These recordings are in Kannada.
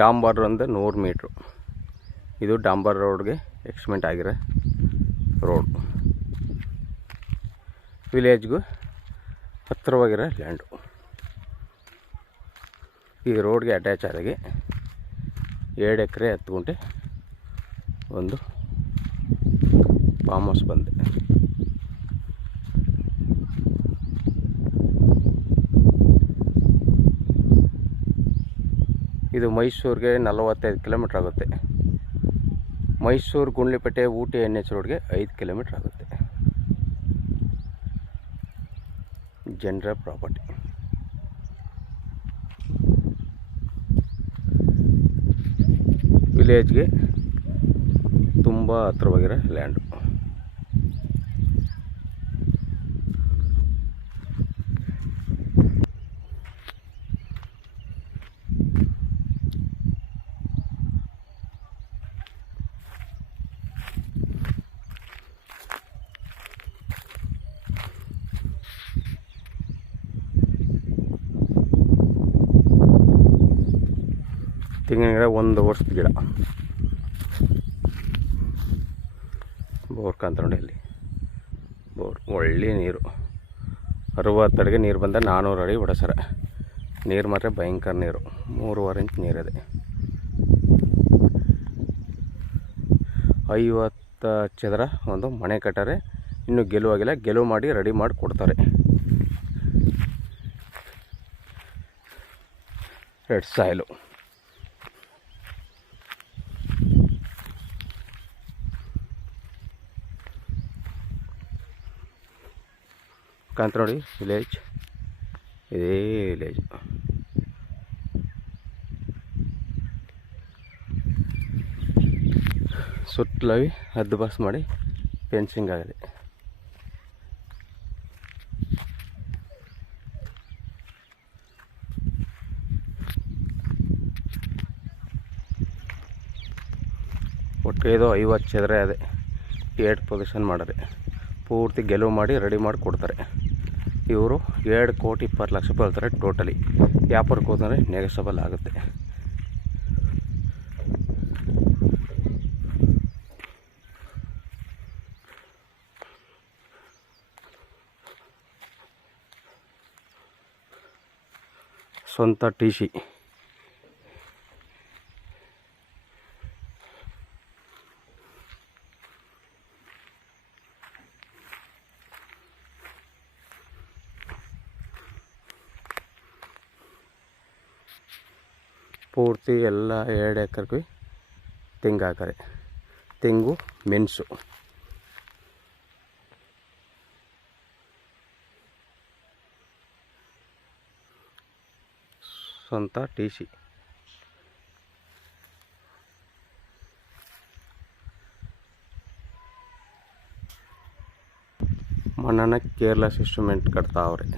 ಡಾಂಬರ್ ಒಂದು 100 ಮೀಟ್ರು. ಇದು ಡಾಂಬರ್ ರೋಡ್ಗೆ ಎಕ್ಸ್ಟೆಂಡ್ ಆಗಿರೋ ರೋಡ್. ವಿಲೇಜ್ಗೂ ಹತ್ತಿರವಾಗಿರೋ ಲ್ಯಾಂಡು. ಈ ರೋಡ್ಗೆ ಅಟ್ಯಾಚ್ ಆದಾಗೆ 2 ಎಕರೆ 10 ಗುಂಟೆ ಒಂದು ಫಾರ್ಮ್ ಹೌಸ್ ಬಂದೆ. ಇದು ಮೈಸೂರಿಗೆ 45 ಕಿಲೋಮೀಟ್ರ್ ಆಗುತ್ತೆ. ಮೈಸೂರು ಗುಂಡ್ಲುಪೇಟೆ ಊಟಿ NH ರೋಡ್ಗೆ 5 ಕಿಲೋಮೀಟ್ರ್ ಆಗುತ್ತೆ. General property. ವಿಲೇಜ್ಗೆ ತುಂಬ ಹತ್ತಿರವಾಗಿರೋ ಲ್ಯಾಂಡು. ತೆಂಗಿನ ಗಿಡ 1 ವರ್ಷದ ಗಿಡ. ಬೋರ್ ಕಾಂತ ನೋಡಿ ಅಲ್ಲಿ ಬೋರ್. ಒಳ್ಳೆ ನೀರು. 60 ಅಡಿಗೆ ನೀರು ಬಂದ 400 ಅಡಿ ಹೊಡೆಸರ. ನೀರು ಮಾತ್ರ ಭಯಂಕರ ನೀರು. 3.5 ಇಂಚ್ ನೀರಿದೆ. 50 ಚದರ ಒಂದು ಮನೆ ಕಟ್ಟರೆ. ಇನ್ನೂ ಗೆಲುವಾಗಿಲ್ಲ. ಗೆಲುವು ಮಾಡಿ ರೆಡಿ ಮಾಡಿ ಕೊಡ್ತಾರೆ. Red soil. ಕಾಂತ ನೋಡಿ ವಿಲೇಜ್. ಇದೇ ವಿಲೇಜ್. ಸುತ್ತಲಾಗಿ ಹದ್ದು ಬಸ್ ಮಾಡಿ ಫೆನ್ಸಿಂಗ್ ಆಗಿದೆ. ಒಟ್ಟು ಇದು 50 ಚದರ ಅದೇ. 8 ಪೊಸಿಷನ್ ಮಾಡಿದ್ರೆ ಪೂರ್ತಿ ಗೆಲುವು ಮಾಡಿ ರೆಡಿ ಮಾಡಿ ಕೊಡ್ತಾರೆ. ಇವರು 2,20,00,000 ರೂಪಾಯಿ ಹೇಳ್ತಾರೆ ಟೋಟಲಿ. ವ್ಯಾಪಾರಕ್ಕೆ ಹೋದರೆ ನೆಗೆಸಬಲ್ ಆಗುತ್ತೆ. ಸ್ವಂತ TC. ಪೂರ್ತಿ ಎಲ್ಲ 2 ಎಕರೆಗೆ ತೆಂಗು ಹಾಕರೆ. ತೆಂಗು ಮೆಣಸು. ಸ್ವಂತ TC. ಮಣ್ಣನ್ನು ಕೇರ್ಲೆಸ್ ಇನ್ಸ್ಟ್ರೂಮೆಂಟ್ ಕಟ್ತಾವ್ರೆ.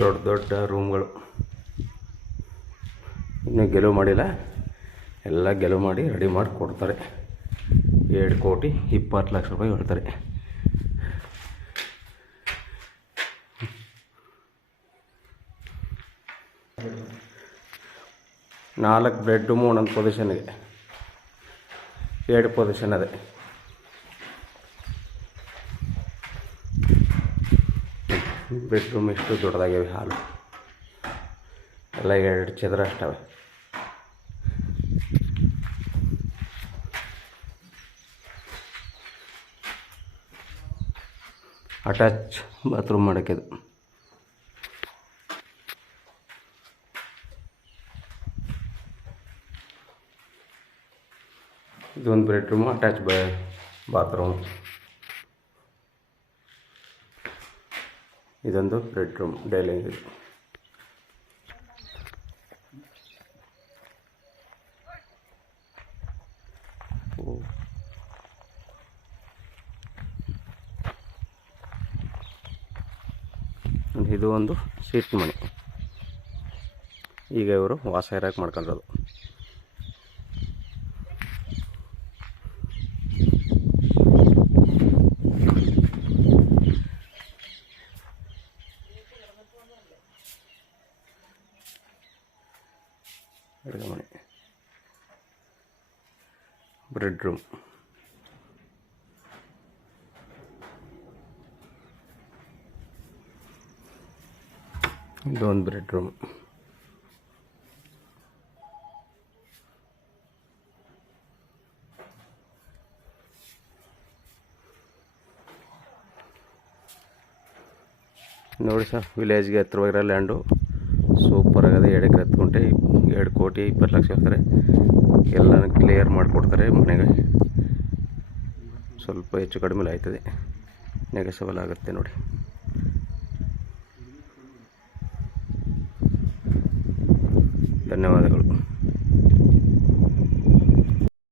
ದೊಡ್ಡ ದೊಡ್ಡ ರೂಮ್ಗಳು. ಇನ್ನೂ ಗೆಲುವು ಮಾಡಿಲ್ಲ. ಎಲ್ಲ ಗೆಲುವು ಮಾಡಿ ರೆಡಿ ಮಾಡಿ ಕೊಡ್ತಾರೆ. 2,20,00,000 ರೂಪಾಯಿ ಹೇಳ್ತಾರೆ. ನಾಲ್ಕು ಬೆಡ್ರೂಮು ಒಂದೊಂದು ಪೊಸಿಷನ್ಗೆ. 2 ಪೊಸಿಷನ್ ಅದೇ. ಬೆಡ್ರೂಮ್ ಎಷ್ಟು ದೊಡ್ಡದಾಗಿವೆ. ಹಾಲು ಎಲ್ಲ 2 ಚದರ ಅಷ್ಟವೆ. ಅಟ್ಯಾಚ್ ಬಾತ್ರೂಮ್ ಮಾಡೋಕ್ಕಿದು. ಇದೊಂದು ಬೆಡ್ರೂಮು ಅಟ್ಯಾಚ್ ಬಾತ್ರೂಮ್. ಇದೊಂದು ಬೆಡ್ರೂಮ್ ಡೈಲಿಂಗ್. ಇದು ಒಂದು ಸೀಟ್ ಮನೆ. ಈಗ ಇವರು ವಾಸ ಇರೋಕೆ ಮಾಡ್ಕೊಂಡಿರೋದು. ಅಡುಗೆ ಮನೆ, ಬೆಡ್ ರೂಮ್, ಇದೊಂದು ಬೆಡ್ ರೂಮ್. ನೋಡಿ ಸರ್, ವಿಲೇಜ್ಗೆ ಹತ್ರವಾಗಿರೋ ಲ್ಯಾಂಡು ಸೂಪರ್ ಆಗದೆ. 2 ಎಕರೆ 10 ಗುಂಟೆ, 2,20,20,00,000 ಹೇಳ್ತಾರೆ. ಎಲ್ಲನೂ ಕ್ಲಿಯರ್ ಮಾಡಿಕೊಡ್ತಾರೆ. ಮನೆಗೆ ಸ್ವಲ್ಪ ಹೆಚ್ಚು ಕಡಿಮೆ ಆಯ್ತದೆ, ನೆಗೆಸಬಲ್ ಆಗುತ್ತೆ ನೋಡಿ. ಧನ್ಯವಾದಗಳು.